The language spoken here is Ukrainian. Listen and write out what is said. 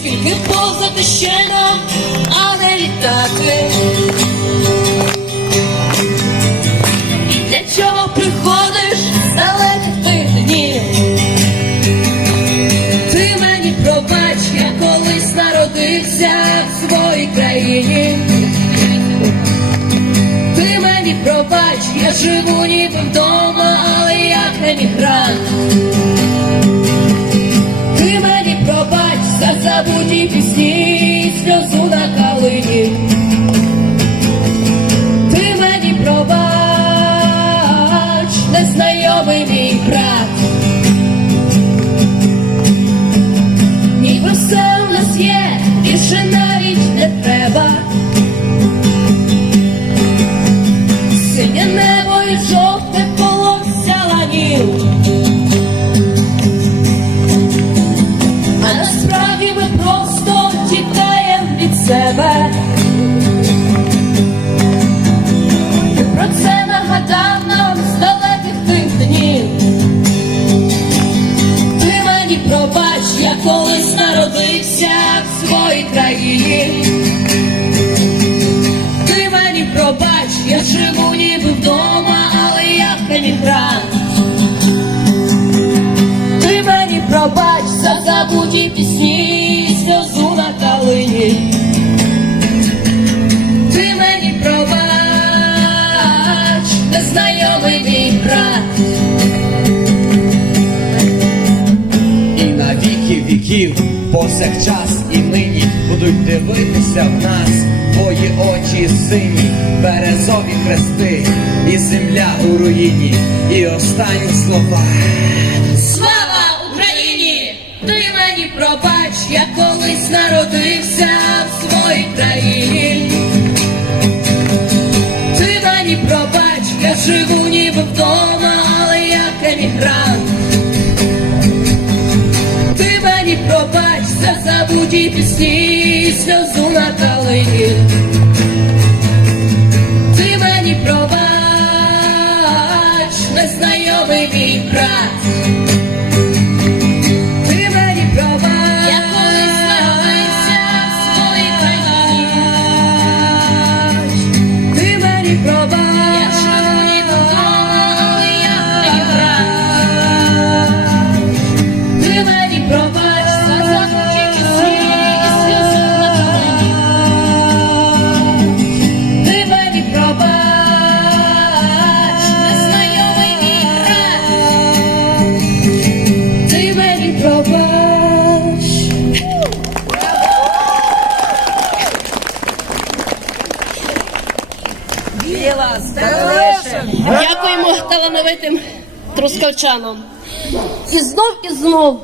скільки повзати ще нам, а не літати. І для чого приходиш з далеких днів? Ти мені пробач, я колись народився в своїй країні. Ти мені пробач, я живу ніби вдома, але як емігрант. Пробач будь і пісні, сльозу на калині. Насправді ми просто тікаємо від себе. Ти про це нагадав нам з далеких тих днів. Ти мені пробач, я колись народився в своїй країні. Ти мені пробач, я живу ніби вдома, але як емігрант. Ти віків, повсякчас і нині будуть дивитися в нас твої очі сині, березові хрести, і земля у руїні, і останні слова. Слава Україні! Ти мені пробач, я колись народився в своїй країні. Ти мені пробач, я живу ніби вдома, Ти мені пробач за забуті пісні і сльозу на калині. Ти мені пробач, незнайомий мій брат. Дякуємо талановитим трускавчанам. І знов, і знов